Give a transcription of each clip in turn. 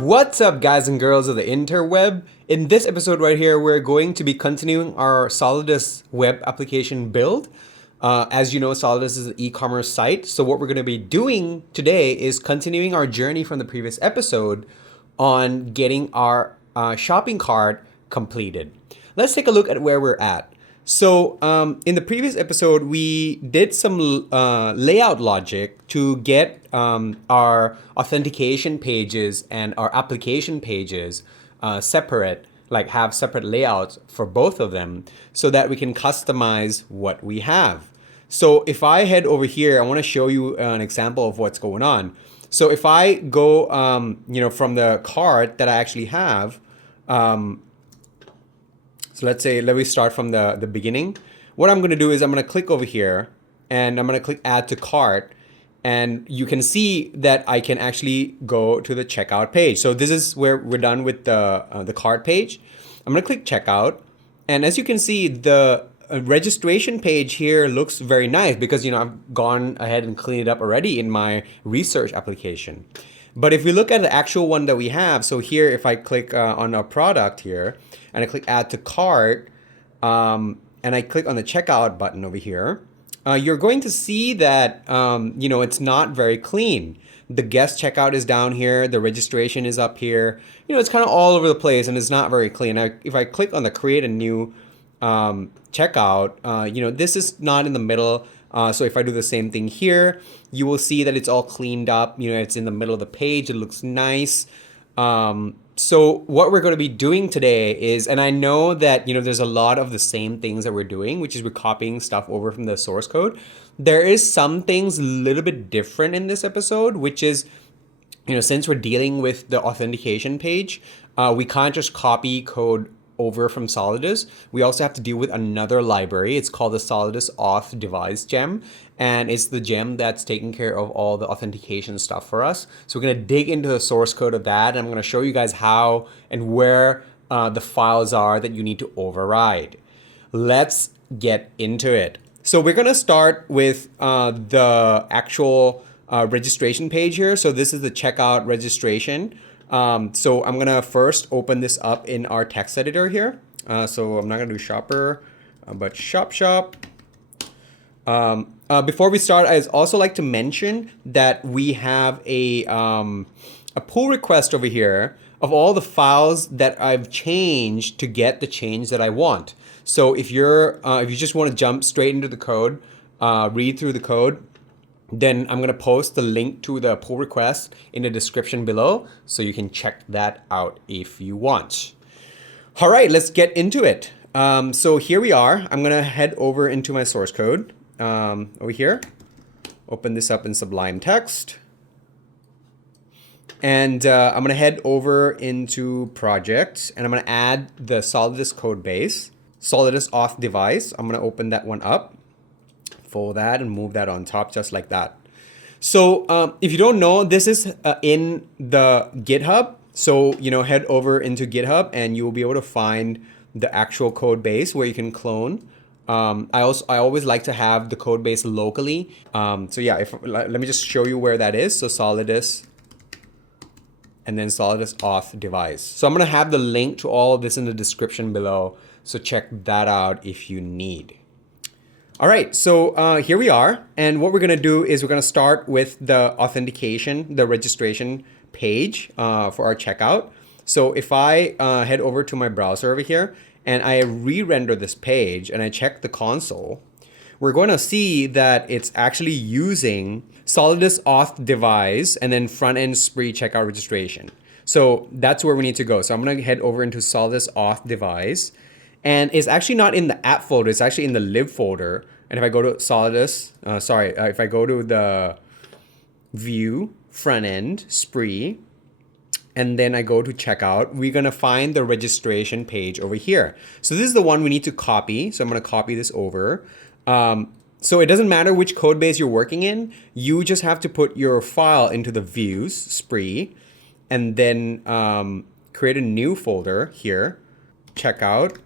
What's up, guys and girls of the interweb? In this episode right here, we're going to be continuing our Solidus web application build. As you know, Solidus is an e-commerce site. So what we're going to be doing today is continuing our journey from the previous episode on getting our shopping cart completed. Let's take a look at where we're at. So in the previous episode, we did some layout logic to get our authentication pages and our application pages separate, like have separate layouts for both of them so that we can customize what we have. So if I head over here, I want to show you an example of what's going on. So if I go, from the cart that I actually have, so let me start from the beginning. What I'm going to do is I'm going to click over here and I'm going to click add to cart. And you can see that I can actually go to the checkout page. So this is where we're done with the cart page. I'm going to click checkout. And as you can see, the registration page here looks very nice because, I've gone ahead and cleaned it up already in my research application. But if we look at the actual one that we have, so here, if I click on our product here and I click add to cart and I click on the checkout button over here, you're going to see that, it's not very clean. The guest checkout is down here. The registration is up here. It's kind of all over the place and it's not very clean. Now, if I click on the create a new checkout, this is not in the middle. So if I do the same thing here, you will see that it's all cleaned up. It's in the middle of the page. It looks nice. So what we're going to be doing today is, and I know that, there's a lot of the same things that we're doing, which is we're copying stuff over from the source code. There is some things a little bit different in this episode, which is, since we're dealing with the authentication page, we can't just copy code over from Solidus. We also have to deal with another library. It's called the Solidus Auth device gem, and it's the gem that's taking care of all the authentication stuff for us. So we're going to dig into the source code of that, and I'm going to show you guys how and where the files are that you need to override. Let's get into it. So we're going to start with the actual registration page here. So this is the checkout registration. So I'm gonna first open this up in our text editor here. So I'm not gonna do shopper, but shop. Before we start, I'd also like to mention that we have a pull request over here of all the files that I've changed to get the change that I want. So if you just want to jump straight into the code, read through the code, then I'm going to post the link to the pull request in the description below, so you can check that out if you want. All right, let's get into it. So here we are. I'm going to head over into my source code over here. Open this up in Sublime Text. And I'm going to head over into projects, and I'm going to add the Solidus code base, Solidus Auth device. I'm going to open that one up. Fold that and move that on top just like that. So if you don't know, this is in the GitHub. So, head over into GitHub and you will be able to find the actual code base where you can clone. I always like to have the code base locally. So yeah, let me just show you where that is. So Solidus and then Solidus Auth device. So I'm going to have the link to all of this in the description below. So check that out if you need. All right, so here we are. And what we're going to do is we're going to start with the authentication, the registration page for our checkout. So if I head over to my browser over here and I re-render this page and I check the console, we're going to see that it's actually using Solidus Auth device and then front-end Spree checkout registration. So that's where we need to go. So I'm going to head over into Solidus Auth device. And it's actually not in the app folder, it's actually in the lib folder. And if I go to Solidus, if I go to the view, front end, Spree, and then I go to checkout, we're gonna find the registration page over here. So this is the one we need to copy. So I'm gonna copy this over. So it doesn't matter which code base you're working in, you just have to put your file into the views, Spree, and then create a new folder here, checkout,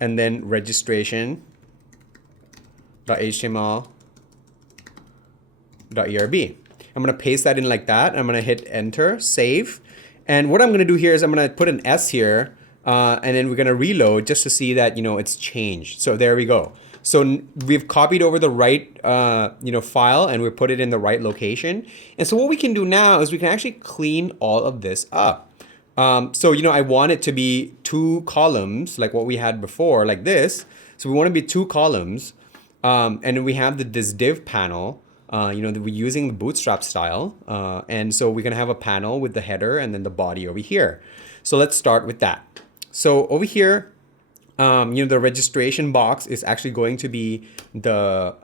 and then registration.html.erb. I'm going to paste that in like that. I'm going to hit enter, save. And what I'm going to do here is I'm going to put an S here, and then we're going to reload just to see that, it's changed. So there we go. So we've copied over the right, file, and we put it in the right location. And so what we can do now is we can actually clean all of this up. So, I want it to be 2 columns like what we had before, like this. So we want to be 2 columns. And then we have this div panel, that we're using the bootstrap style. And so we're going to have a panel with the header and then the body over here. So let's start with that. So over here, the registration box is actually going to be the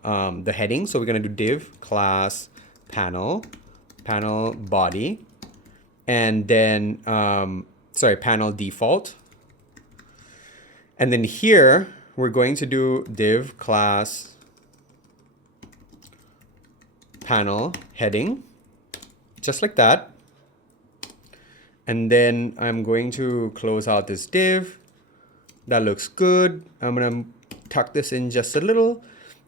heading. So we're going to do div class panel body, and then, panel default. And then here, we're going to do div class panel heading, just like that. And then I'm going to close out this div. That looks good. I'm going to tuck this in just a little.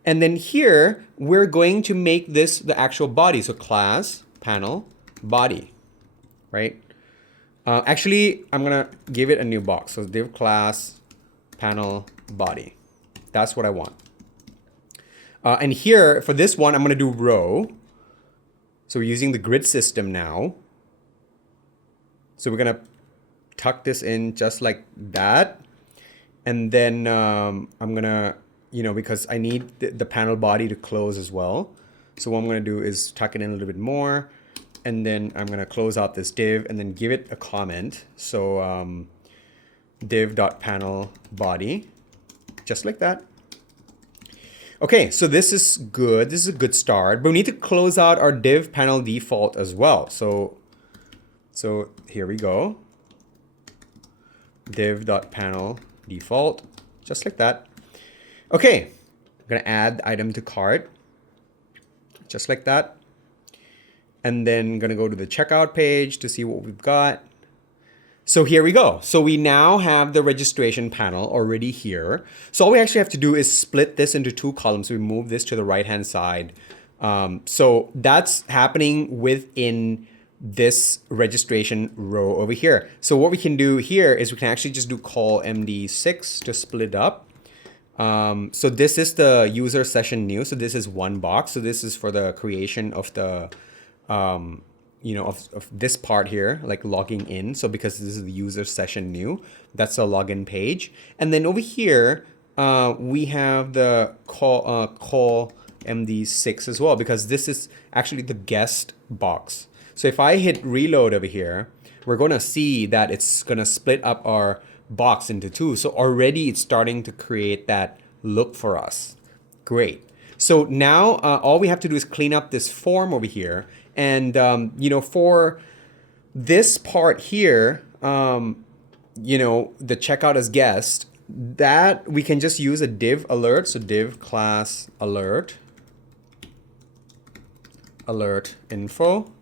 And then here, we're going to make this the actual body. So class panel body, right? Actually, I'm going to give it a new box. So div class panel body. That's what I want. And here, for this one, I'm going to do row. So we're using the grid system now. So we're going to tuck this in just like that. And then I'm going to, because I need the panel body to close as well. So what I'm going to do is tuck it in a little bit more. And then I'm going to close out this div and then give it a comment. So div.panel body, just like that. Okay, so this is good. This is a good start, but we need to close out our div panel default as well. So here we go. Div.panel default, just like that. Okay, I'm gonna add item to cart, just like that. And then I'm gonna go to the checkout page to see what we've got. So here we go. So we now have the registration panel already here. So all we actually have to do is split this into 2 columns. We move this to the right-hand side. So that's happening within this registration row over here. So what we can do here is we can actually just do call MD6 to split up. So this is the user session new. So this is one box. So this is for the creation of the of this part here, like logging in. So because this is the user session new, that's a login page. And then over here, we have the call MD6 as well, because this is actually the guest box. So if I hit reload over here, we're going to see that it's going to split up our box into 2. So already it's starting to create that look for us. Great. So now all we have to do is clean up this form over here. And, for this part here, the checkout as guest, that we can just use a div alert. So div class alert info.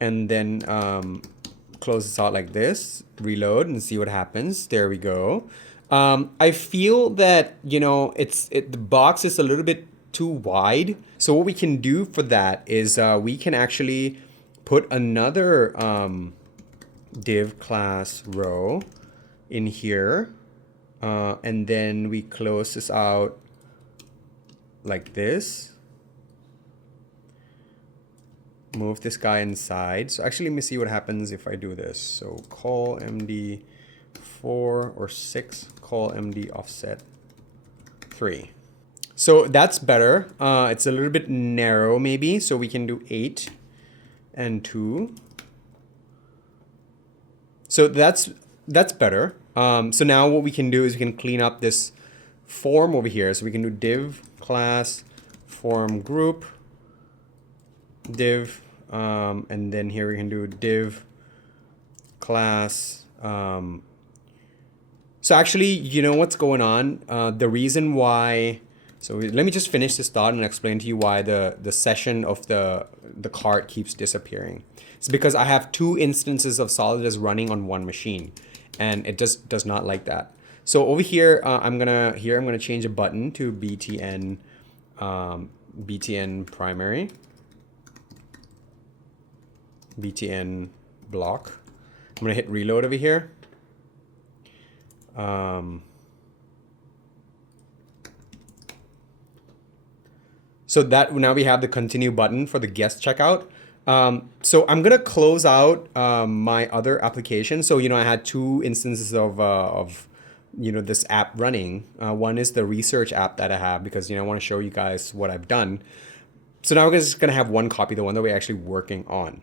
And then close this out like this, reload and see what happens. There we go. I feel that, the box is a little bit too wide. So what we can do for that is we can actually put another div class row in here. And then we close this out like this. Move this guy inside. So actually, let me see what happens if I do this. So call MD 4 or 6, call MD offset 3. So that's better. It's a little bit narrow maybe. So we can do 8 and 2. So that's better. So now what we can do is we can clean up this form over here. So we can do div class form group div, and then here we can do div class. So actually, you know what's going on? The reason why, so let me just finish this thought and explain to you why the session of the cart keeps disappearing. It's because I have 2 instances of Solidus running on one machine, and it just does not like that. So over here, I'm gonna change a button to BTN primary. btn block. I'm gonna hit reload over here. So that now we have the continue button for the guest checkout. So I'm gonna close out my other application. So I had two instances of this app running. One is the research app that I have because I want to show you guys what I've done. So now we're just gonna have one copy, the one that we're actually working on.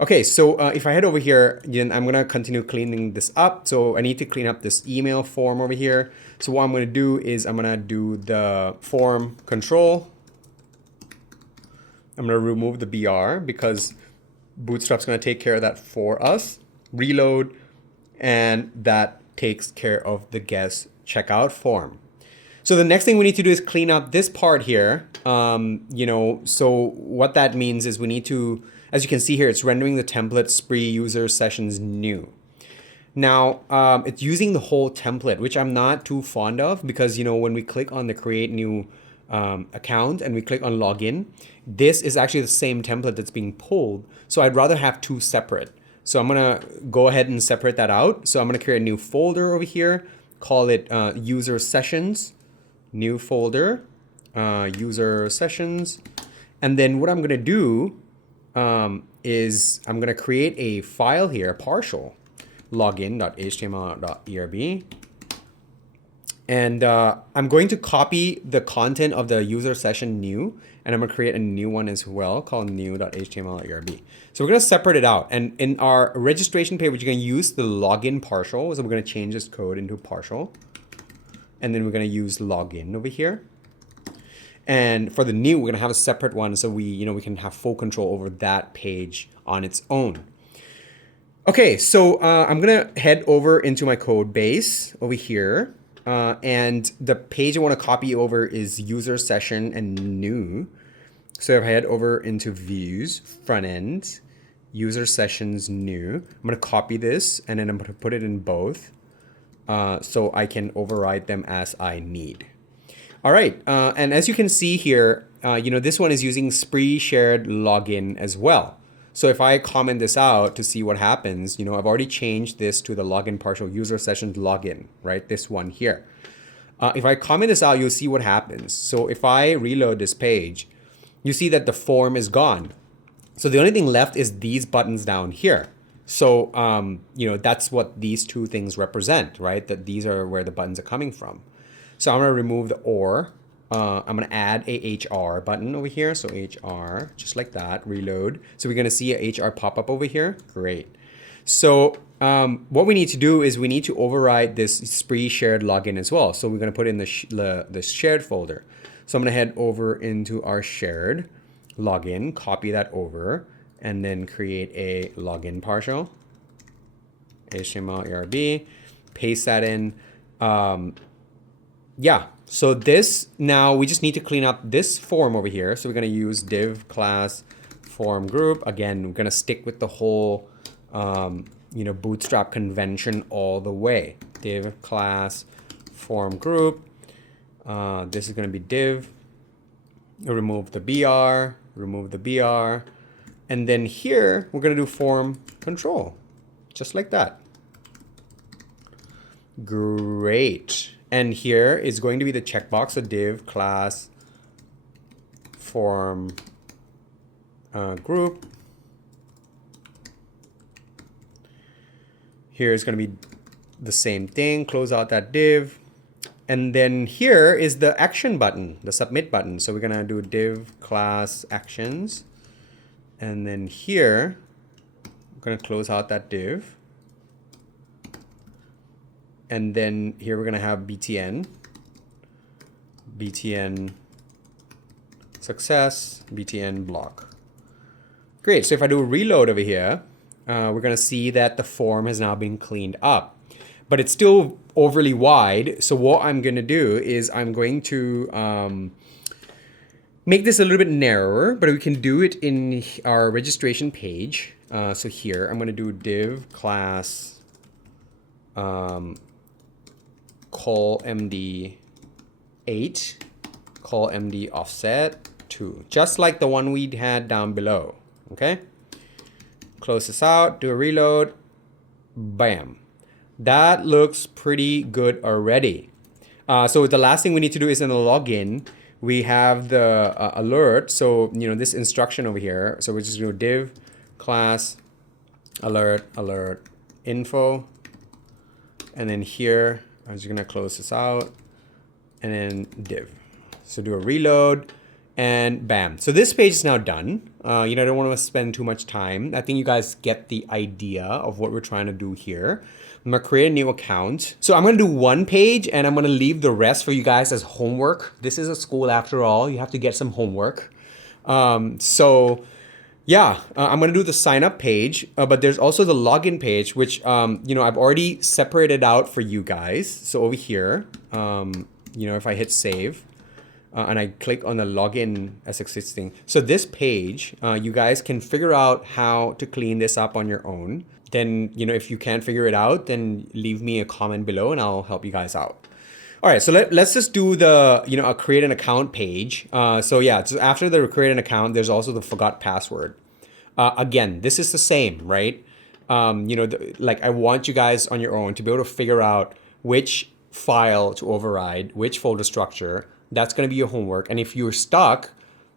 Okay, so if I head over here, I'm gonna continue cleaning this up. So I need to clean up this email form over here. So what I'm gonna do is I'm gonna do the form control. I'm gonna remove the BR because Bootstrap's gonna take care of that for us. Reload, and that takes care of the guest checkout form. So the next thing we need to do is clean up this part here. So what that means is we need to, as you can see here, it's rendering the template spree user sessions new. Now, it's using the whole template, which I'm not too fond of because, when we click on the create new account and we click on login, this is actually the same template that's being pulled. So I'd rather have two separate. So I'm gonna go ahead and separate that out. So I'm gonna create a new folder over here, call it user sessions, new folder, user sessions. And then what I'm gonna do is I'm gonna create a file here, partial login.html.erb. And I'm going to copy the content of the user session new, and I'm gonna create a new one as well called new.html.erb. So we're gonna separate it out. And in our registration page, we're gonna use the login partial. So we're gonna change this code into partial. And then we're gonna use login over here. And for the new, we're gonna have a separate one so we can have full control over that page on its own. Okay, so I'm gonna head over into my code base over here. And the page I want to copy over is user session and new. So if I head over into views, front end, user sessions new, I'm going to copy this and then I'm going to put it in both so I can override them as I need. All right. And as you can see here, this one is using spree shared login as well. So if I comment this out to see what happens, I've already changed this to the login partial user sessions login, right? This one here. If I comment this out, you'll see what happens. So if I reload this page, you see that the form is gone. So the only thing left is these buttons down here. So, that's what these two things represent, right? That these are where the buttons are coming from. So I'm going to remove the or. I'm going to add a HR button over here. So HR, just like that, reload. So we're going to see a HR pop up over here. Great. So what we need to do is we need to override this spree shared login as well. So we're going to put in the shared folder. So I'm going to head over into our shared login, copy that over, and then create a login partial, HTML ERB, paste that in. So this, now we just need to clean up this form over here. So we're going to use div class form group. Again, we're going to stick with the whole, Bootstrap convention all the way. Div class form group. This is going to be div. Remove the BR, and then here we're going to do form control, just like that. Great. And here is going to be the checkbox of div class form group. Here is going to be the same thing. Close out that div. And then here is the action button, the submit button. So we're going to do div class actions. And then here, we're going to close out that div. And then here we're going to have BTN success, BTN block. Great. So if I do a reload over here, we're going to see that the form has now been cleaned up. But it's still overly wide. So what I'm going to do is I'm going to make this a little bit narrower, but we can do it in our registration page. So here I'm going to do div class call MD 8, call MD offset 2, just like the one we had down below. Okay. Close this out, do a reload, bam. That looks pretty good already. So the last thing we need to do is in the login, we have the alert. So, you know, this instruction over here. So we're just going to div class alert info. And then here, I'm just going to close this out and then div. So do a reload and bam. So this page is now done. You know, I don't want to spend too much time. I think you guys get the idea of what we're trying to do here. I'm gonna create a new account. So I'm gonna do one page and I'm gonna leave the rest for you guys as homework. This is a school after all. You have to get some homework. So yeah, I'm gonna do the sign up page, but there's also the login page, which you know, I've already separated out for you guys. So over here, you know, if I hit save, and I click on the login as existing. So this page, you guys can figure out how to clean this up on your own. Then, you know, if you can't figure it out, then leave me a comment below and I'll help you guys out. All right, so let's just do the, you know, a create an account page. So yeah, so after the create an account, there's also the forgot password. Again, this is the same, right? You know, like I want you guys on your own to be able to figure out which file to override, which folder structure. That's going to be your homework. And if you're stuck,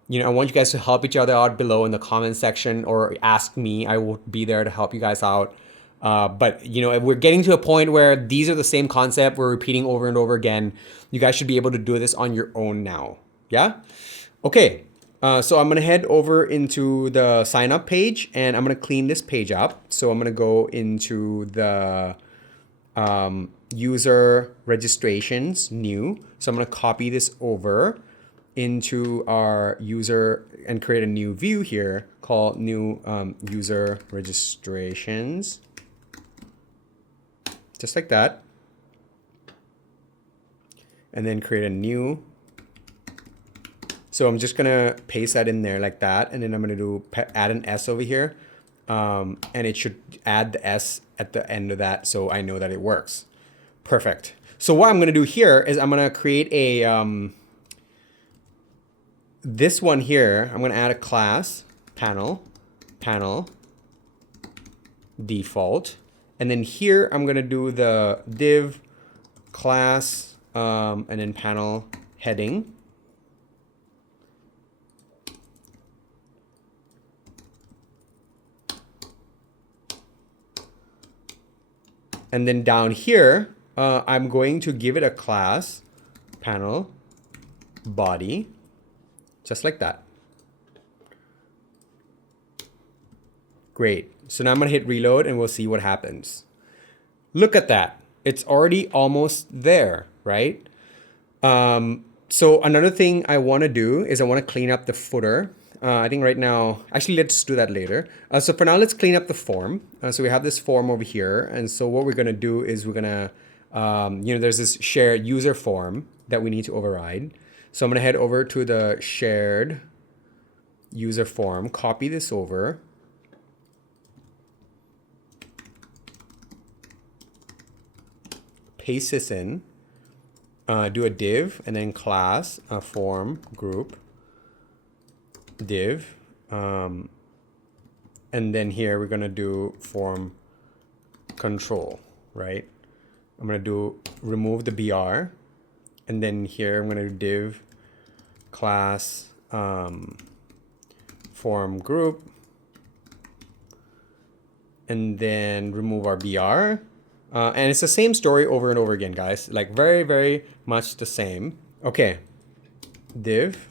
you know, I want you guys to help each other out below in the comment section or ask me. I will be there to help you guys out. But, you know, if we're getting to a point where these are the same concept, we're repeating over and over again, you guys should be able to do this on your own now. Yeah? Okay. So I'm going to head over into the sign up page and I'm going to clean this page up. So I'm going to go into the user registrations new. So I'm going to copy this over into our user and create a new view here called new user registrations. Just like that. And then create a new. So I'm just going to paste that in there like that. And then I'm going to do add an S over here. And it should add the S at the end of that so I know that it works. Perfect. So what I'm going to do here is I'm going to create a, this one here, I'm going to add a class, panel, default. And then here I'm going to do the div class and then panel heading. And then down here, I'm going to give it a class, panel, body, just like that. Great. So now I'm going to hit reload and we'll see what happens. Look at that. It's already almost there, right? So another thing I want to do is I want to clean up the footer. I think right now, actually, let's do that later. So for now, let's clean up the form. So we have this form over here. And so what we're going to do is we're going to, you know, there's this shared user form that we need to override. So I'm going to head over to the shared user form, copy this over. Paste this in, do a div and then class, form, group, div, and then here we're going to do form control, right? I'm going to do remove the BR, and then here I'm going to do div class form group, and then remove our BR. And it's the same story over and over again, guys. Like very, very much the same. Okay, div,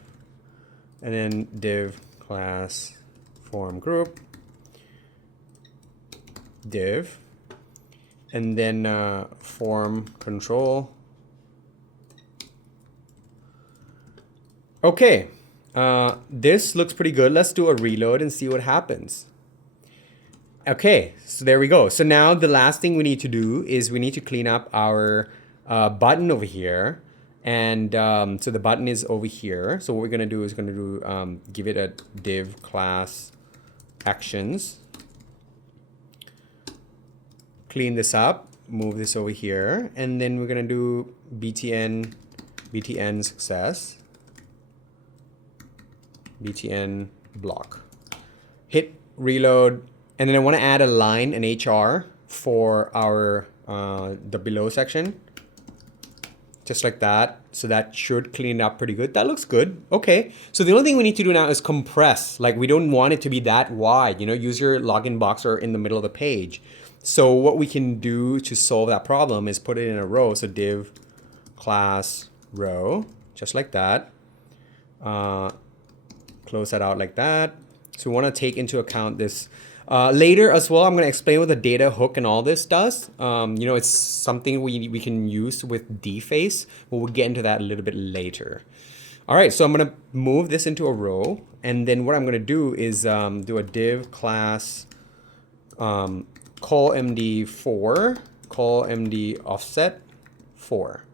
and then div class form group, div, and then form control. Okay, this looks pretty good. Let's do a reload and see what happens. Okay, so there we go. So now the last thing we need to do is we need to clean up our button over here. And so the button is over here. So what we're going to do is going to do give it a div class actions. Clean this up, move this over here. And then we're going to do btn success, btn block. Hit reload. And then I want to add a line, an HR for our the below section. Just like that. So that should clean it up pretty good. That looks good. Okay. So the only thing we need to do now is compress. Like we don't want it to be that wide, you know, use your login box or in the middle of the page. So what we can do to solve that problem is put it in a row. So div class row, just like that. Close that out like that. So we want to take into account this. Later as well, I'm going to explain what the data hook and all this does. You know, it's something we can use with deface, but we'll get into that a little bit later. All right, so I'm going to move this into a row. And then what I'm going to do is do a div class call MD4, call MD offset 4.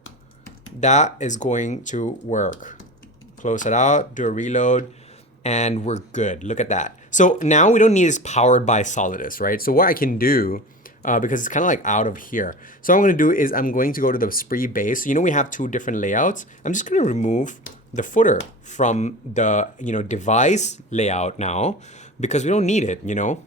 That is going to work. Close it out, do a reload, and we're good. Look at that. So now we don't need this powered by Solidus, right? So what I can do, because it's kind of like out of here. So what I'm going to do is I'm going to go to the spree base. So, you know, we have two different layouts. I'm just going to remove the footer from the, you know, device layout now because we don't need it, you know.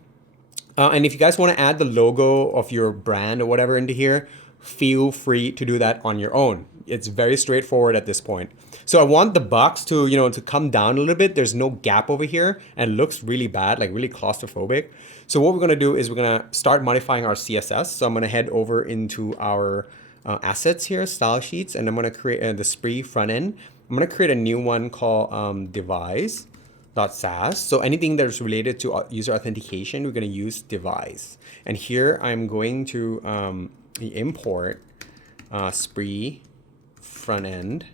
And if you guys want to add the logo of your brand or whatever into here, feel free to do that on your own. It's very straightforward at this point. So I want the box to, you know, to come down a little bit. There's no gap over here and it looks really bad, like really claustrophobic. So what we're going to do is we're going to start modifying our CSS. So I'm going to head over into our assets here, style sheets, and I'm going to create the spree front end. I'm going to create a new one called device.sas. So anything that's related to user authentication, we're going to use device. And here I'm going to import spree front end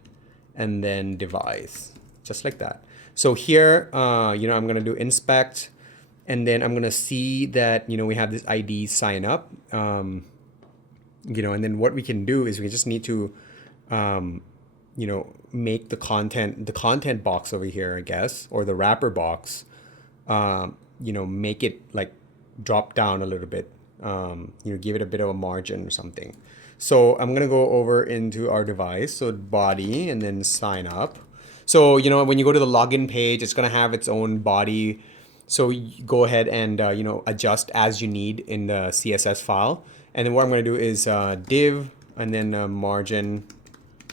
and then device, just like that. So here, you know, I'm going to do inspect, and then I'm going to see that, you know, we have this ID sign up, you know, and then what we can do is we just need to, you know, make the content box over here, I guess, or the wrapper box, you know, make it like drop down a little bit, you know, give it a bit of a margin or something. So I'm going to go over into our device. So body and then sign up. So, you know, when you go to the login page, it's going to have its own body. So you go ahead and, you know, adjust as you need in the CSS file. And then what I'm going to do is div and then margin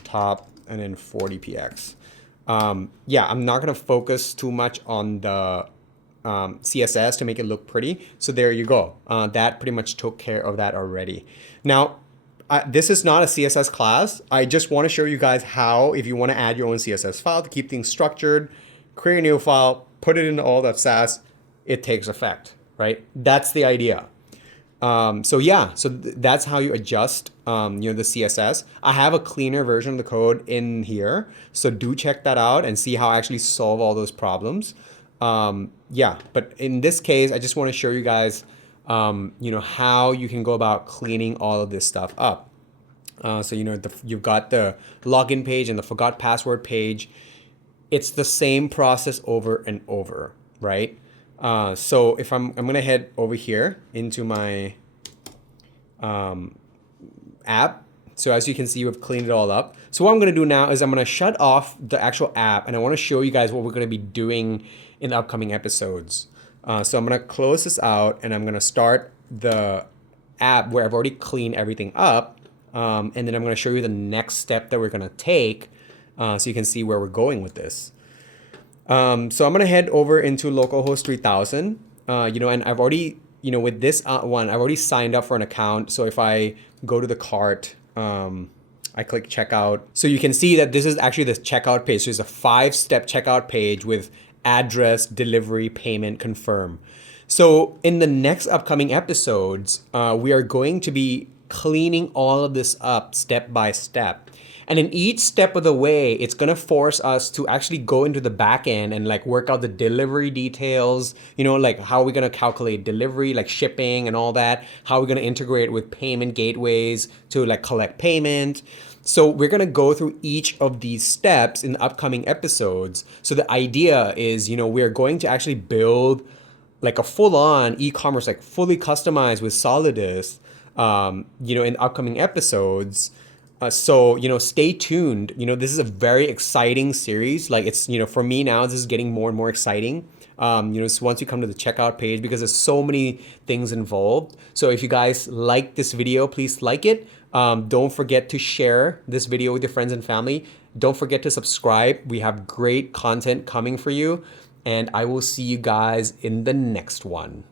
top and then 40px. Yeah, I'm not going to focus too much on the CSS to make it look pretty. So there you go. That pretty much took care of that already. Now, this is not a CSS class. I just want to show you guys how, if you want to add your own CSS file to keep things structured, create a new file, put it into all.sas, it takes effect, right? That's the idea. So yeah, so that's how you adjust, you know, the CSS. I have a cleaner version of the code in here. So do check that out and see how I actually solve all those problems. Yeah, but in this case, I just want to show you guys you know, how you can go about cleaning all of this stuff up. So, you know, you've got the login page and the forgot password page. It's the same process over and over, right? So if I'm going to head over here into my app. So as you can see, we've cleaned it all up. So what I'm going to do now is I'm going to shut off the actual app, and I want to show you guys what we're going to be doing in the upcoming episodes. So I'm going to close this out, and I'm going to start the app where I've already cleaned everything up. And then I'm going to show you the next step that we're going to take, so you can see where we're going with this. So I'm going to head over into localhost 3000, you know, and I've already, you know, with this one, I've already signed up for an account. So if I go to the cart, I click checkout. So you can see that this is actually the checkout page. So it's a 5-step checkout page with address, delivery, payment, confirm. So in the next upcoming episodes, we are going to be cleaning all of this up step by step. And in each step of the way, it's going to force us to actually go into the back end and like work out the delivery details, you know, like how are we going to calculate delivery, like shipping and all that, how are we going to integrate with payment gateways to like collect payment. So we're going to go through each of these steps in the upcoming episodes. So the idea is, you know, we're going to actually build like a full-on e-commerce, like fully customized with Solidus, you know, in upcoming episodes. So, you know, stay tuned. You know, this is a very exciting series. Like it's, you know, for me now, this is getting more and more exciting. So once you come to the checkout page, because there's so many things involved. So if you guys like this video, please like it. Don't forget to share this video with your friends and family. Don't forget to subscribe. We have great content coming for you. And I will see you guys in the next one.